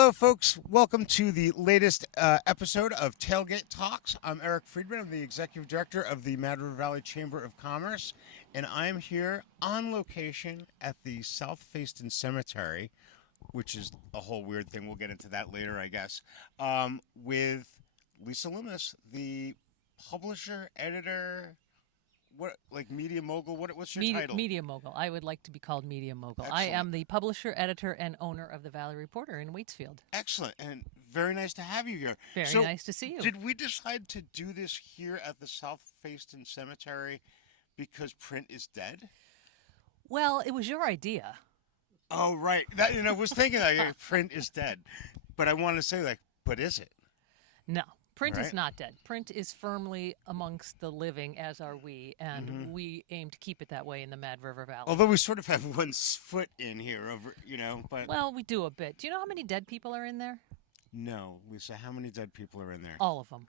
Hello, folks. Welcome to the latest episode of Tailgate Talks. I'm Eric Friedman. I'm the Executive Director of the Mad River Valley Chamber of Commerce, and I'm here on location at the South Facein Cemetery, which is a whole weird thing. We'll get into that later, I guess, with Lisa Loomis, the publisher, editor, media mogul? What's your title? Media mogul. I would like to be called media mogul. Excellent. I am the publisher, editor, and owner of the Valley Reporter in Waitsfield. Excellent, and very nice to have you here. Very nice to see you. Did we decide to do this here at the South Facein Cemetery because print is dead? Well, it was your idea. Oh, right. I was thinking print is dead, but I wanted to say but is it? No. Print Right. is not dead. Print is firmly amongst the living, as are we, and we aim to keep it that way in the Mad River Valley. Although we sort of have one foot in here, but Well, we do a bit. Do you know how many dead people are in there? no, Lisa. How many dead people are in there? All of them.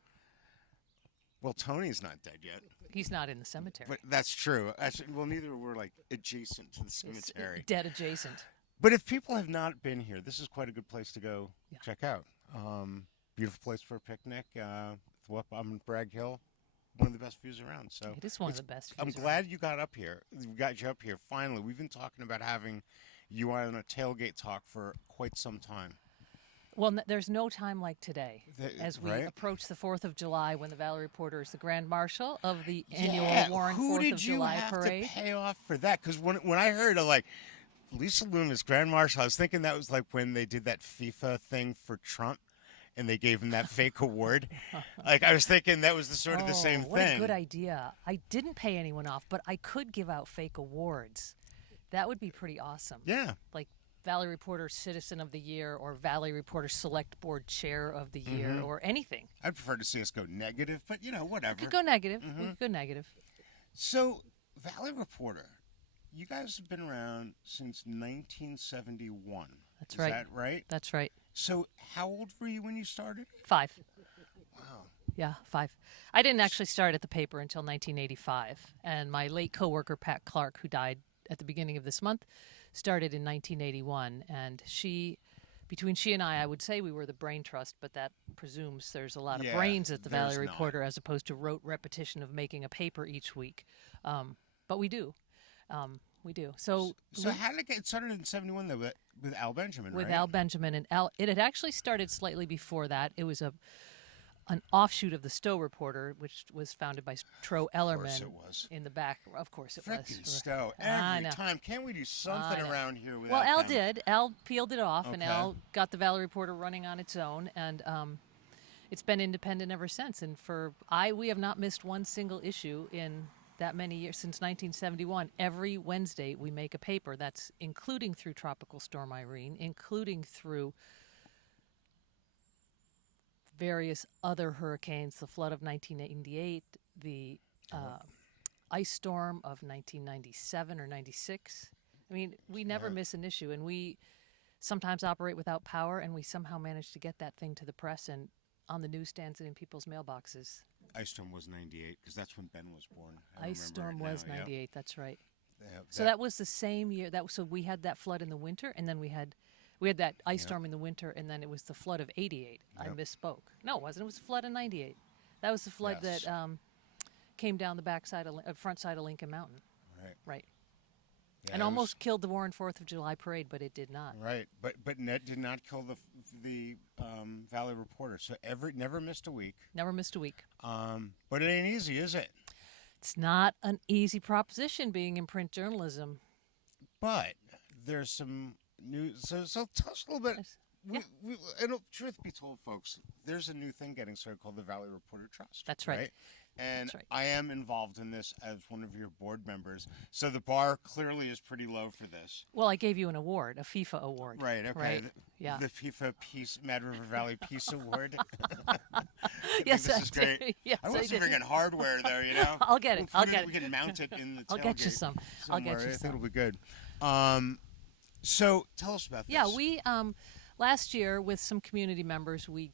Well, Tony's not dead yet, He's not in the cemetery. but that's true. Well, neither were adjacent to the cemetery. Dead adjacent. But if people have not been here, this is quite a good place to go Yeah. check out. Beautiful place for a picnic. Up on Bragg Hill, one of the best views around. So It is one of the best I'm views glad you got up here. We got you up here finally. We've been talking about having you on a tailgate talk for quite some time. Well, there's no time like today, as we right? approach the 4th of July, when the Valley Reporter is the Grand Marshal of the annual Warren Who 4th did of July you have parade. to pay off for that? Because when I heard of Lisa Loomis, Grand Marshal, I was thinking that was like when they did that FIFA thing for Trump, and they gave him that fake award. I was thinking that was the same What thing. a good idea. I didn't pay anyone off, but I could give out fake awards. That would be pretty awesome. Yeah. Like Valley Reporter Citizen of the Year or Valley Reporter Select Board Chair of the Year or anything. I'd prefer to see us go negative, but whatever. We could go negative. We could go negative. So, Valley Reporter, you guys have been around since 1971. That's right. Is that right? That's right. So, how old were you when you started? 5. Wow. Yeah, 5. I didn't actually start at the paper until 1985, and my late coworker Pat Clark, who died at the beginning of this month, started in 1981. And between she and I would say we were the brain trust, but that presumes there's a lot of brains at the Valley Reporter as opposed to rote repetition of making a paper each week. But we do. We do. So how did it get started in 71 though with Al Benjamin, with right? Al Benjamin, and Al, it had actually started slightly before that. It was an offshoot of the Stowe Reporter, which was founded by Tro Ellerman. Of course it was. In the back. Of course it Frickin' was. Stowe. I Every know. time. Can't we do something around here with Well, Al them? did. Al peeled it off, and Okay. Al got the Valley Reporter running on its own, and it's been independent ever since. And we have not missed one single issue in that many years, since 1971. Every Wednesday we make a paper. That's including through Tropical Storm Irene, including through various other hurricanes, the flood of 1988, the ice storm of 1997 or 96. I mean, we never miss an issue, and we sometimes operate without power, and we somehow manage to get that thing to the press and on the newsstands and in people's mailboxes. Ice Storm was 98 because that's when Ben was born. Ice storm was 98. Yep. That's right. Yep. So that was the same year. So we had that flood in the winter, and then we had that ice storm in the winter, and then it was the flood of 88. I misspoke. No, it wasn't. It was the flood of 98. That was the flood that came down the front side of Lincoln Mountain. Right. Yeah, And almost killed the Warren 4th of July parade, but it did not. Right, but Ned did not kill the Valley Reporter, so never missed a week. Never missed a week. But it ain't easy, is it? It's not an easy proposition being in print journalism. But there's some news. So tell us a little bit. And truth be told, folks, there's a new thing getting started called the Valley Reporter Trust. That's right. And That's right. I am involved in this as one of your board members. So the bar clearly is pretty low for this. Well, I gave you an award, a FIFA award. Right, okay. Right. The FIFA Mad River Valley Peace Award. Yes, this is great. Yes, I want I some did. freaking hardware there, I'll get it. We'll I'll get We it. can mount it in the I'll get you tailgate some. I'll get somewhere. you I think some. it'll be good. So tell us about this. Yeah, we last year with some community members we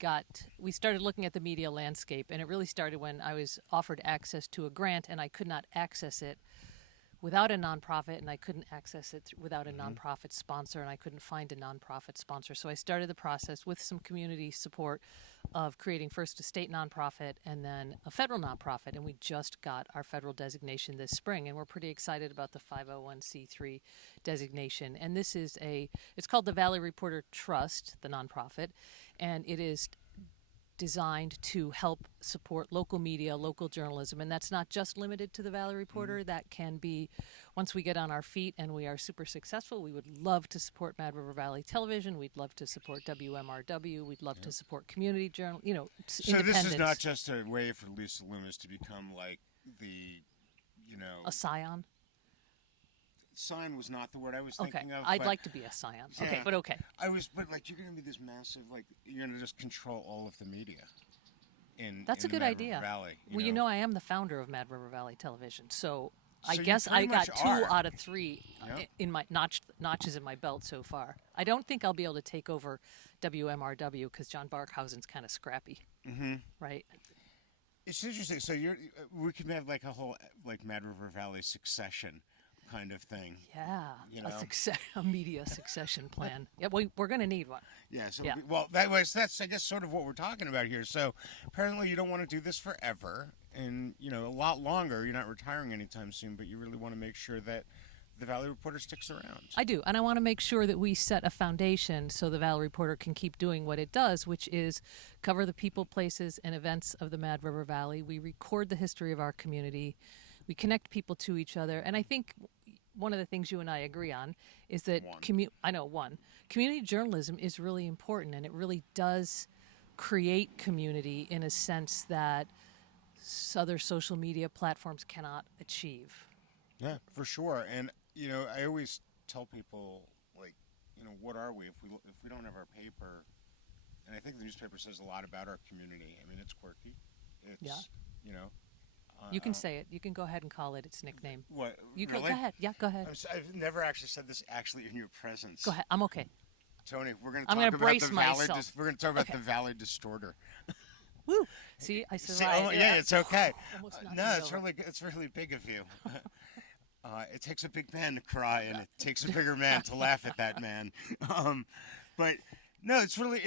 started looking at the media landscape, and it really started when I was offered access to a grant and I could not access it without a nonprofit, and I couldn't access it without a nonprofit sponsor, and I couldn't find a nonprofit sponsor. So I started the process with some community support of creating first a state nonprofit and then a federal nonprofit, and we just got our federal designation this spring, and we're pretty excited about the 501c3 designation. And this is it's called the Valley Reporter Trust, the nonprofit, and it is designed to help support local media, local journalism. And that's not just limited to the Valley Reporter. That can be, once we get on our feet and we are super successful, we would love to support Mad River Valley Television. We'd love to support WMRW. We'd love to support community journal, So this is not just a way for Lisa Loomis to become like the, a scion. Sign was not the word I was thinking of. I'd like to be a scion. Yeah. Okay, but okay. But like you're going to be this massive, like you're going to just control all of the media. That's a good Mad idea. River Valley, Well, I am the founder of Mad River Valley Television, so I you guess I pretty got much 2 are. out of 3 Yep. in my notches in my belt so far. I don't think I'll be able to take over WMRW because John Barkhausen's kind of scrappy, right? It's interesting. So we could have like a whole like Mad River Valley succession kind of thing. Yeah, a media succession plan. Yeah, we're going to need one. Yeah. So Yeah. that's I guess sort of what we're talking about here. So apparently you don't want to do this forever, and a lot longer. You're not retiring anytime soon, but you really want to make sure that the Valley Reporter sticks around. I do, and I want to make sure that we set a foundation so the Valley Reporter can keep doing what it does, which is cover the people, places, and events of the Mad River Valley. We record the history of our community. We connect people to each other, and I think one of the things you and I agree on is that community journalism is really important, and it really does create community in a sense that other social media platforms cannot achieve. Yeah, for sure. And I always tell people like, what are we if we don't have our paper? And I think the newspaper says a lot about our community. I mean, it's quirky. It's You can say it. You can go ahead and call it its nickname. What? You really? Go ahead. Yeah, go ahead. I've never actually said this actually in your presence. Go ahead. I'm okay. Tony, we're going to I'm talk gonna about brace the Valley. myself. We're going to talk about Okay. the Valley Distorter. Woo! See, I survived. Yeah, it's okay. Almost knocked No, me it's over. it's really big of you. It takes a big man to cry, and it takes a bigger man to laugh at that man. But no, it's really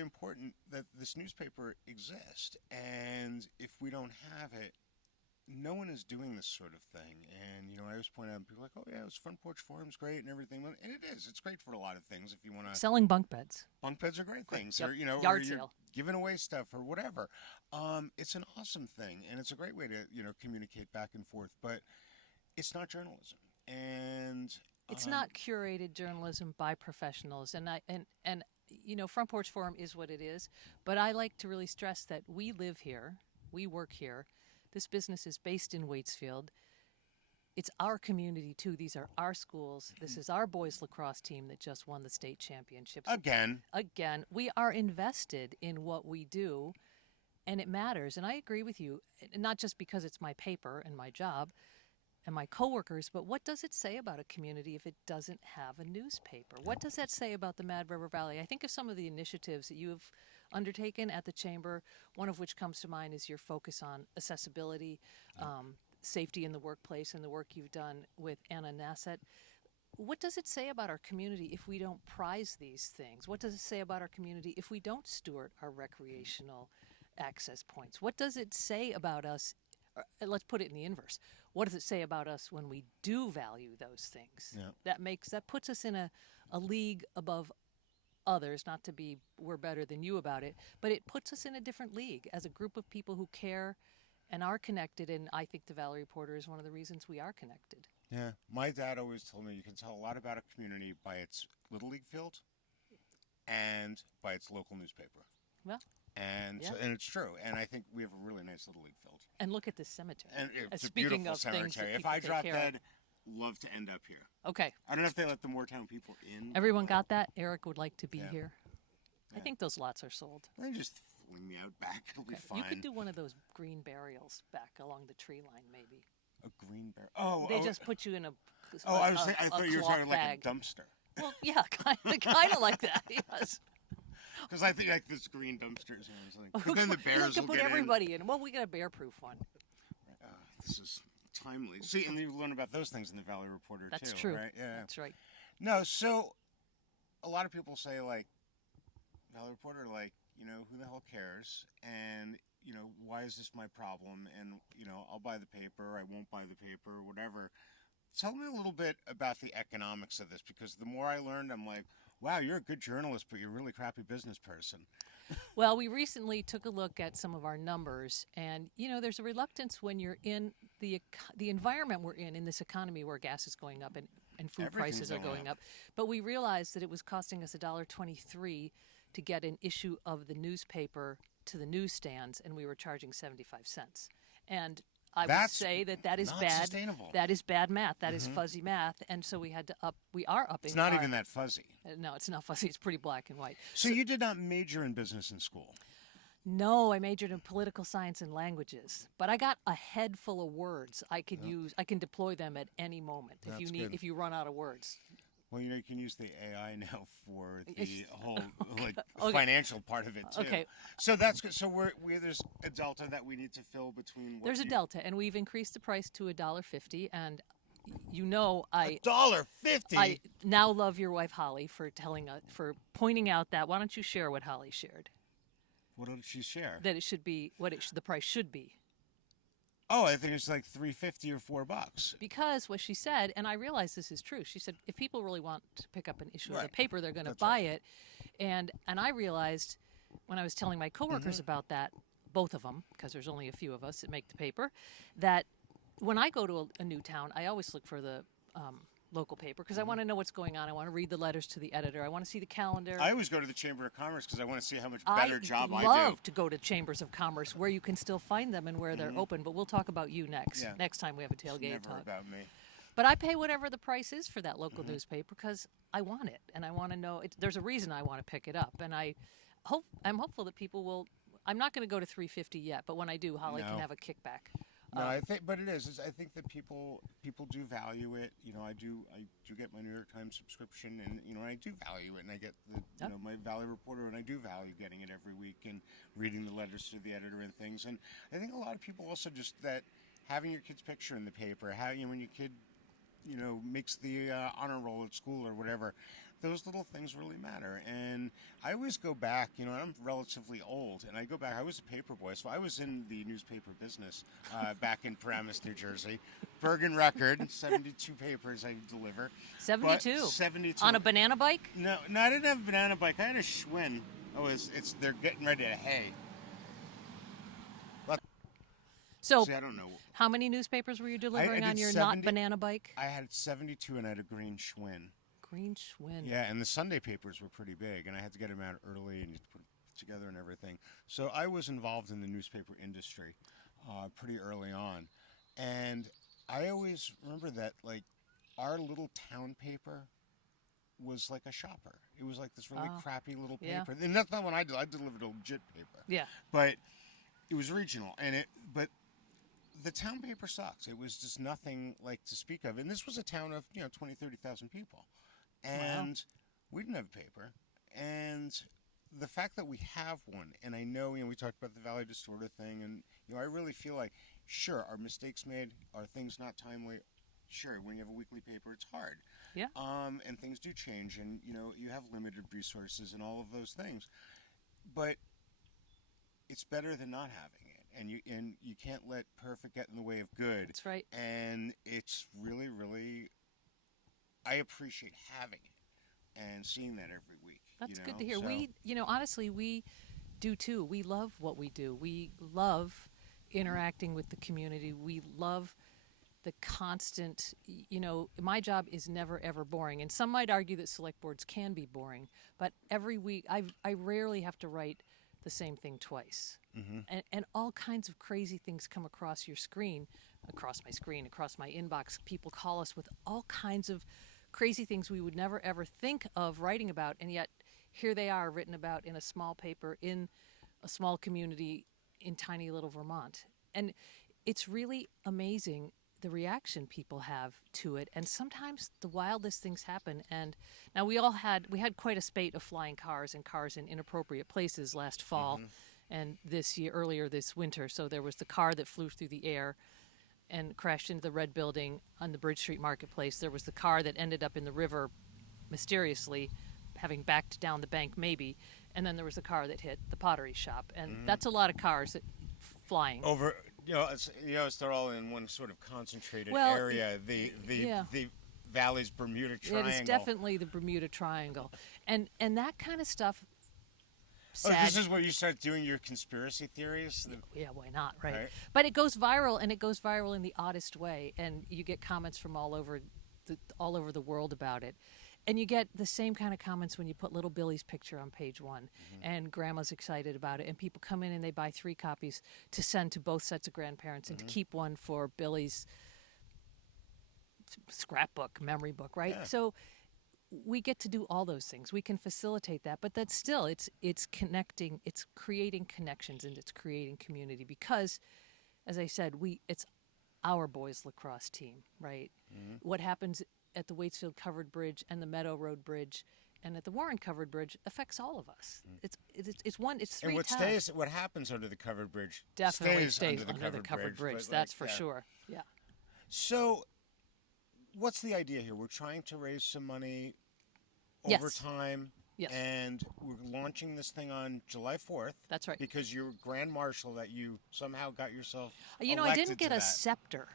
important that this newspaper exists, and if we don't have it, no one is doing this sort of thing. And I always point out, people are like, oh yeah, it's Front Porch Forum's great and everything, and it is. It's great for a lot of things. If you want to, Selling bunk beds. bunk beds are great things, Yep. or Yard or you're sale. giving away stuff or whatever. It's an awesome thing, and it's a great way to communicate back and forth. But it's not journalism, and It's not curated journalism by professionals, and Front Porch Forum is what it is. But I like to really stress that we live here, we work here. This business is based in Waitsfield. It's our community too. These are our schools. This is our boys lacrosse team that just won the state championships. Again, We are invested in what we do, and it matters. And I agree with you, not just because it's my paper and my job and my coworkers, but what does it say about a community if it doesn't have a newspaper? What does that say about the Mad River Valley? I think of some of the initiatives that you have undertaken at the Chamber, one of which comes to mind is your focus on accessibility, safety in the workplace, and the work you've done with Anna Nassett. What does it say about our community if we don't prize these things? What does it say about our community if we don't steward our recreational access points? What does it say about us? Let's put it in the inverse. What does it say about us when we do value those things? Yeah. That puts us in a league above others, not to be we're better than you about it, but it puts us in a different league as a group of people who care and are connected, and I think the Valley Reporter is one of the reasons we are connected. Yeah, my dad always told me you can tell a lot about a community by its Little League field and by its local newspaper. Well, And yeah. and it's true. And I think we have a really nice Little League field. and look at this cemetery. And it's a Speaking beautiful of things that cemetery. If people I take drop care of. dead, love to end up here. Okay, I don't know if they let the Moortown people in. everyone got that? Eric would like to be Yeah. here. I Yeah. think those lots are sold. They just fling me out back. It'll be Okay. fine. You could do one of those green burials back along the tree line, maybe. a green bear. Oh, They just put you in a I thought you were cloth talking bag. like a dumpster. Well, yeah, kind of like that. Yes. Because I think like this green dumpsters. And I was like, 'cause then the You bears have to will put get everybody in. Well, we got a bear-proof one. in. This is timely. See, and you learn about those things in the Valley Reporter That's too, true. right? Yeah. That's right. No, so a lot of people say like Valley Reporter, like, who the hell cares? And why is this my problem? And I'll buy the paper, I won't buy the paper, whatever. Tell me a little bit about the economics of this, because the more I learned, I'm like, wow, you're a good journalist, but you're a really crappy business person. Well, we recently took a look at some of our numbers, and there's a reluctance when you're in the environment we're in this economy where gas is going up and food Everything's prices are going up. But we realized that it was costing us $1.23 to get an issue of the newspaper to the newsstands, and we were charging 75 cents. And I would That's say that is not bad. sustainable. That is bad math. That is fuzzy math, and so we had to up. We are upping. It's not even that fuzzy. No, it's not fuzzy. It's pretty black and white. So you did not major in business in school? No, I majored in political science and languages, but I got a head full of words I could use. I can deploy them at any moment That's good. if you run out of words. Well, you can use the AI now for the whole Okay. financial part of it too. Okay. So that's good. So there's a delta that we need to fill between. There's a delta, and we've increased the price to $1.50. And I $1.50. I now love your wife Holly for pointing out that. Why don't you share what Holly shared? What did she share? That it should be the price should be. Oh, I think it's like $3.50 or $4. Because what she said, and I realize this is true, she said if people really want to pick up an issue of the Right. paper, they're going to That's buy right. it. And I realized when I was telling my coworkers about that, both of them, because there's only a few of us that make the paper, that when I go to a new town, I always look for the local paper because I want to know what's going on. I want to read the letters to the editor. I want to see the calendar. I always go to the Chamber of Commerce because I want to see how much better job I do. I love to go to chambers of commerce where you can still find them and where they're open. But we'll talk about you next. Yeah. Next time we have a It's tailgate never talk. about me. But I pay whatever the price is for that local newspaper because I want it and I want to know. There's a reason I want to pick it up, and I'm hopeful that people will. I'm not going to go to $3.50 yet, but when I do, Holly can No. have a kickback. No, I think, but it is. I think that people do value it. I do get my New York Times subscription, and I do value it, and I get my Valley Reporter, and I do value getting it every week and reading the letters to the editor and things. And I think a lot of people also just that having your kid's picture in the paper, how when your kid makes the honor roll at school or whatever, those little things really matter. And I always go back, I'm relatively old, and I go back, I was a paper boy, so I was in the newspaper business back in Paramus, New Jersey. Bergen record, 72 papers I deliver. 72? 72. On a banana bike? No, I didn't have a banana bike. I had a Schwinn. They're getting ready to hay. So, See, I don't know. how many newspapers were you delivering I on did your 70 not banana bike? I had 72, and I had a green Schwinn. Green Schwinn. Yeah, and the Sunday papers were pretty big, and I had to get them out early and put together and everything. So I was involved in the newspaper industry pretty early on, and I always remember that our little town paper was like a shopper. It was like this really crappy little Yeah. paper, and that's not what I did. I delivered a legit paper. Yeah. But it was regional, but the town paper sucks. It was just nothing to speak of, and this was a town of 20, 30,000 people. And we didn't have a paper. And the fact that we have one, and I know, we talked about the Valley Distorter thing, and, I really feel like, sure, are mistakes made? Are things not timely? Sure, when you have a weekly paper, it's hard. Yeah. And things do change, and, you have limited resources and all of those things. But it's better than not having it. And you can't let perfect get in the way of good. That's right. And it's really, really, I appreciate having it and seeing that every week. That's good to hear. So, We, honestly, we do too. We love what we do. We love interacting with the community. We love the constant, my job is never, ever boring. And some might argue that select boards can be boring, but every week I rarely have to write the same thing twice. And all kinds of crazy things come across your screen, across my inbox. People call us with all kinds of crazy things we would never ever think of writing about, and yet here they are written about in a small paper in a small community in tiny little Vermont. And it's really amazing the reaction people have to it, and sometimes the wildest things happen. And now we had quite a spate of flying cars and cars in inappropriate places last fall and earlier this winter. So there was the car that flew through the air and crashed into the red building on the Bridge Street Marketplace. There was the car that ended up in the river mysteriously, having backed down the bank maybe, and then there was a car that hit the pottery shop, and that's a lot of cars that flying Over, they're all in one sort of concentrated Well, area. The Valley's Bermuda Triangle. It is definitely the Bermuda Triangle, and that kind of stuff. Oh, Sad. this is where you start doing your conspiracy theories? Yeah, why not, right? Right. But it goes viral, and it goes viral in the oddest way, and you get comments from all over the world about it. And you get the same kind of comments when you put little Billy's picture on page one, and grandma's excited about it, and people come in and they buy 3 copies to send to both sets of grandparents and to keep one for Billy's scrapbook, memory book, right? Yeah. So we get to do all those things. We can facilitate that, but that's still it's connecting, it's creating connections, and it's creating community because, as I said, it's our boys lacrosse team, right? What happens at the Waitsfield Covered Bridge and the Meadow Road Bridge and at the Warren Covered Bridge affects all of us. It's 3 And towns. what happens under the covered bridge Definitely stays under under the covered bridge. but, That's like, for sure. Yeah. So, what's the idea here? We're trying to raise some money Yes. over time, Yes. and we're launching this thing on July 4th. That's right. Because you're Grand Marshal that you somehow got yourself I elected didn't get to a that. scepter.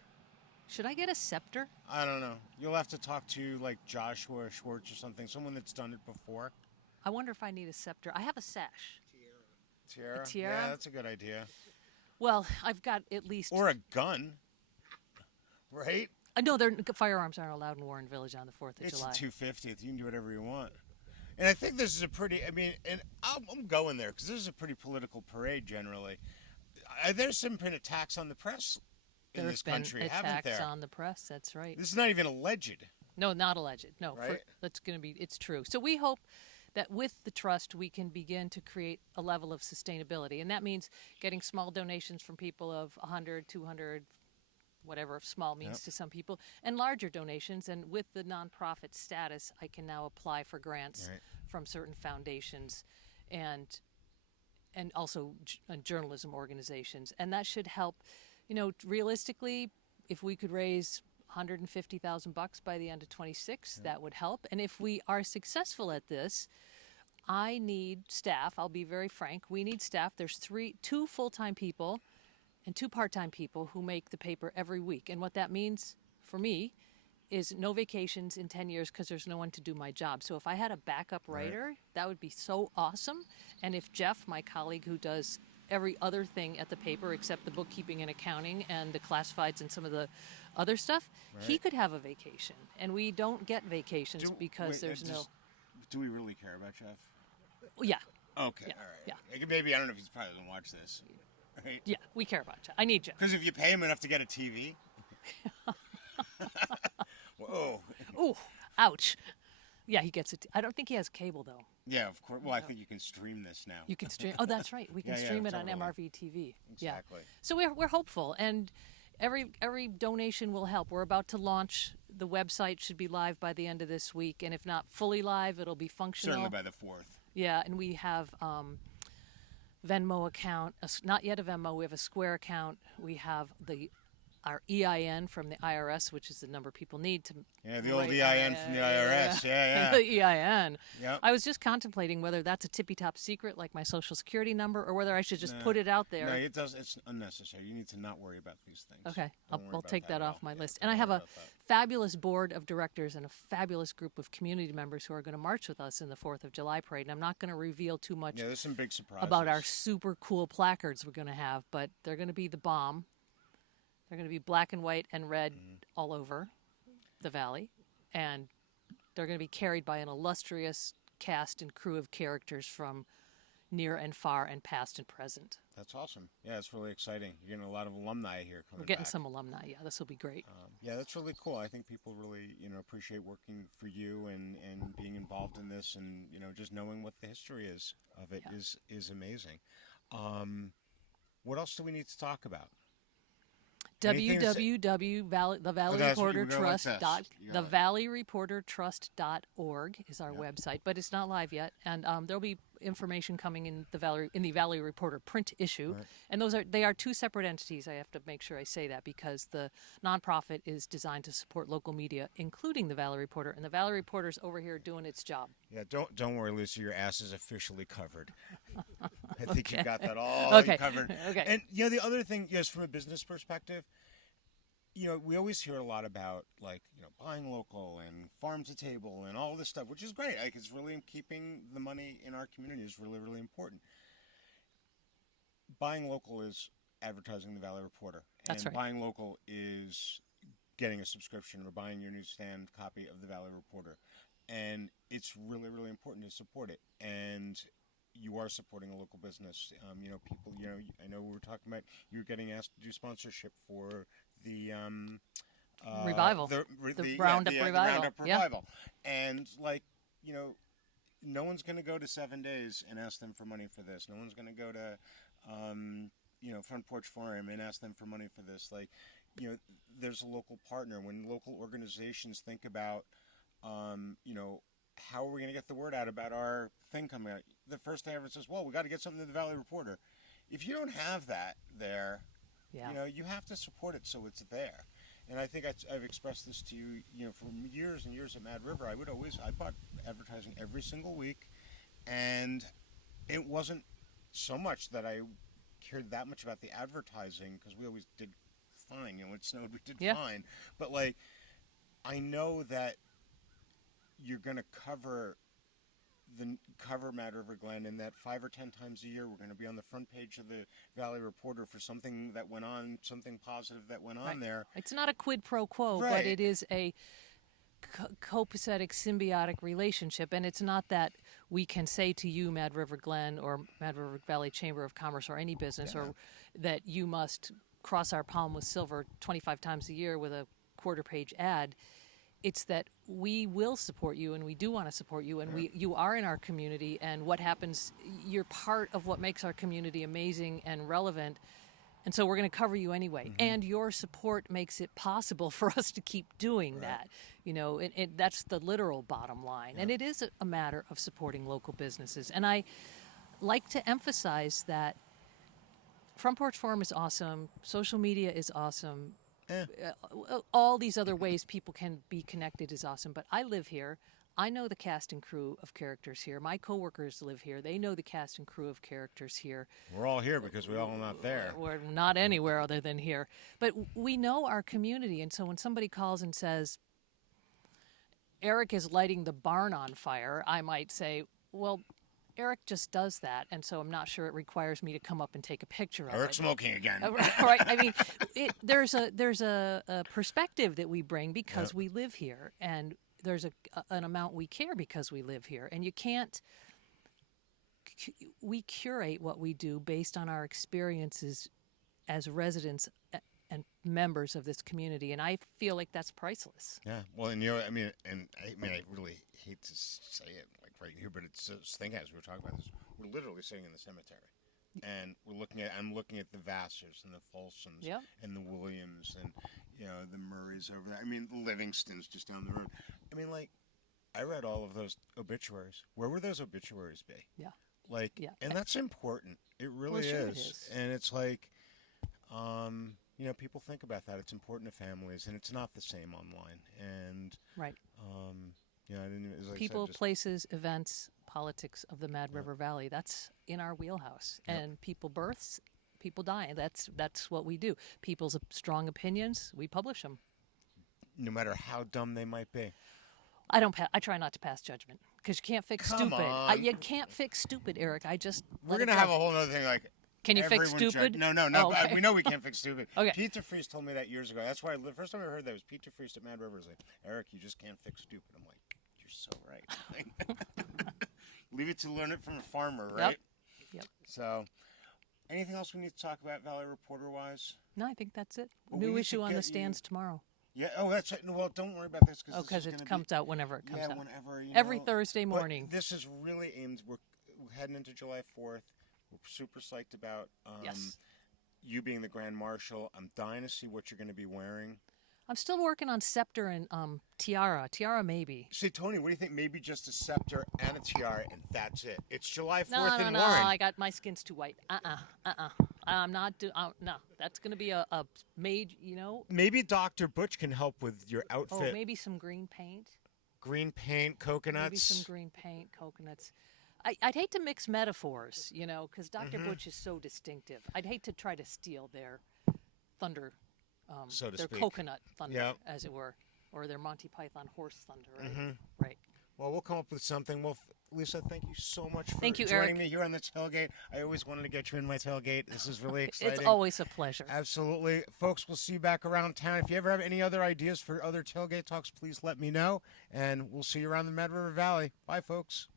Should I get a scepter? I don't know. You'll have to talk to like Joshua Schwartz or something, someone that's done it before. I wonder if I need a scepter. I have a sash. Tiara? A tiara? Yeah, that's a good idea. Well, I've got at least. Or a gun, right? No, firearms aren't allowed in Warren Village on the 4th of It's July. the 250th. You can do whatever you want. And I think this is and I'm going there because this is a pretty political parade generally. There's been attacks on the press in this country, There's been haven't attacks there? on the press. That's right. This is not even alleged. No, not alleged. No, Right? that's going to be. It's true. So we hope that with the trust we can begin to create a level of sustainability, and that means getting small donations from people of 100, 200, whatever small means to some people, and larger donations. And with the nonprofit status, I can now apply for grants Right. from certain foundations, and also journalism organizations, and that should help. Realistically, if we could raise $150,000 by the end of 26, that would help. And if we are successful at this, I need staff. I'll be very frank. We need staff. There's 2 full-time people and 2 part-time people who make the paper every week. And what that means for me is no vacations in 10 years because there's no one to do my job. So if I had a backup writer, that would be so awesome. And if Jeff, my colleague who does every other thing at the paper except the bookkeeping and accounting and the classifieds and some of the other stuff, he could have a vacation. And we don't get vacations because there's no... Do we really care about Jeff? Yeah. Okay, Yeah, all right. yeah. Like, maybe, I don't know if he's probably going to watch this. Right? Yeah, we care about Jeff. I need Jeff. Because if you pay him enough to get a TV. Whoa. Ooh, ouch. Yeah, he gets it. I don't think he has cable, though. Yeah, of course. Well, I think you can stream this now. You can stream. Oh, that's right. We can Yeah, stream it totally. on MRV TV. Exactly. Yeah. So we're hopeful, and every donation will help. We're about to launch. The website should be live by the end of this week, and if not fully live, it'll be functional. Certainly by the 4th. Yeah, and we have Venmo account. Not yet a Venmo. We have a Square account. We have our EIN from the IRS, which is the number people need to. Yeah, the old EIN from the IRS. Yeah. The EIN. Yep. I was just contemplating whether that's a tippy-top secret, like my Social Security number, or whether I should just put it out there. No, it's unnecessary. You need to not worry about these things. Okay, Don't worry I'll about take that at off all. my Yeah, list. don't And I have worry a about that. fabulous board of directors and a fabulous group of community members who are going to march with us in the 4th of July parade. And I'm not going to reveal too much Yeah, there's some big surprises. about our super cool placards we're going to have, but they're going to be the bomb. They're going to be black and white and red all over the valley, and they're going to be carried by an illustrious cast and crew of characters from near and far and past and present. That's awesome. Yeah, it's really exciting. You're getting a lot of alumni here coming We're getting back. some alumni. Yeah, this will be great. Yeah, that's really cool. I think people really, appreciate working for you and being involved in this, and just knowing what the history is of it is amazing. What else do we need to talk about? thevalleyreportertrust.org is our website, but it's not live yet, and there'll be information coming in the Valley Reporter print issue, Right. and they are two separate entities. I have to make sure I say that because the nonprofit is designed to support local media, including the Valley Reporter, and the Valley Reporter's over here doing its job. Yeah, don't worry, Lisa. Your ass is officially covered. I think you Okay. got that all Okay. covered. Okay. And the other thing, yes, from a business perspective, we always hear a lot about buying local and farm to table and all this stuff, which is great. Like it's really keeping the money in our community is really, really important. Buying local is advertising the Valley Reporter, That's and right. buying local is getting a subscription or buying your newsstand copy of the Valley Reporter, and it's really, really important to support it. And you are supporting a local business. People. I know we were talking about you were getting asked to do sponsorship for the Revival. the Roundup the Revival. Roundup Yeah. Revival, and no one's going to go to 7 Days and ask them for money for this. No one's going to go to Front Porch Forum and ask them for money for this. There's a local partner. When local organizations think about how are we going to get the word out about our thing coming out? The first thing ever says, well, we got to get something to the Valley Reporter. If you don't have that there, Yeah. you have to support it so it's there. And I think I've expressed this to you, for years and years at Mad River. I bought advertising every single week, and it wasn't so much that I cared that much about the advertising because we always did fine. When it snowed, we did Yeah. fine. But I know that you're going to cover Mad River Glen, and that 5 or 10 times a year we're going to be on the front page of the Valley Reporter for something that went on, something positive that went on Right. there. It's not a quid pro quo, but Right. it is a copacetic, symbiotic relationship. And it's not that we can say to you, Mad River Glen or Mad River Valley Chamber of Commerce or any business, or that you must cross our palm with silver 25 times a year with a quarter-page ad. It's that we will support you, and we do want to support you, and you are in our community, and what happens, you're part of what makes our community amazing and relevant, and so we're going to cover you anyway. And your support makes it possible for us to keep doing that. That's the literal bottom line. And it is a matter of supporting local businesses. And I like to emphasize that Front Porch Forum is awesome, social media is awesome, all these other ways people can be connected is awesome. But I live here. I know the cast and crew of characters here. My coworkers live here. They know the cast and crew of characters here. We're all here because we're all not there. We're not anywhere other than here. But we know our community. And so when somebody calls and says, Eric is lighting the barn on fire, I might say, well, Eric just does that, and so I'm not sure it requires me to come up and take a picture of Eric's it. smoking again. Right. I mean, there's a perspective that we bring because we live here, and there's an amount we care because we live here, and you can't. We curate what we do based on our experiences as residents and members of this community, and I feel like that's priceless. Yeah. Well, and I really hate to say it right here, but it's this thing as we were talking about this. We're literally sitting in the cemetery, and I'm looking at the Vassars and the Folsoms and the Williams and the Murrays over there. I mean, the Livingston's just down the road. I mean, I read all of those obituaries. Where would those obituaries be? Yeah. And that's important. It really Well, sure is. it is. And it's people think about that. It's important to families, and it's not the same online. And Right. I didn't. As I People, said, places, events, politics of the Mad River Valley. That's in our wheelhouse. And people births, people die. That's what we do. People's strong opinions, we publish them. no matter how dumb they might be. I try not to pass judgment because you can't fix Come stupid. on. You can't fix stupid, Eric. We're gonna have a whole other thing like. Can you fix everyone stupid? No. Oh, okay. We know we can't fix stupid. Okay. Pete DeFries told me that years ago. That's why the first time I heard that was Pete DeFries at Mad River. Was like, Eric, you just can't fix stupid. I'm like, you're so right. Leave it to learn it from a farmer, right? Yep. So, anything else we need to talk about Valley Reporter wise? No, I think that's it. Well, we New need issue to on the get stands tomorrow. Yeah. Oh, that's right. Well, don't worry about this Because it comes out whenever it comes out. whenever. Every Thursday morning. But this is really aimed. We're heading into July 4th. We're super psyched about Yes. you being the Grand Marshal. I'm dying to see what you're going to be wearing. I'm still working on Scepter and Tiara. Tiara, maybe. Say, Tony, what do you think? Maybe just a scepter and a tiara, and that's it. It's July 4th No, in no. Warren. I got my skin's too white. I'm not no. That's gonna be a major. Maybe Dr. Butch can help with your Oh, outfit. maybe some green paint. Green paint, coconuts. Maybe some green paint, coconuts. I'd hate to mix metaphors, because Dr. Butch is so distinctive. I'd hate to try to steal their thunder, So to their speak. coconut thunder, Yep. as it were, or their Monty Python horse thunder. Right? Mm-hmm. Right. Well, we'll come up with something. Well, Lisa, thank you so much for Thank you, joining Eric. me here on the tailgate. I always wanted to get you in my tailgate. This is really exciting. It's always a pleasure. Absolutely. Folks, we'll see you back around town. If you ever have any other ideas for other tailgate talks, please let me know. And we'll see you around the Mad River Valley. Bye, folks.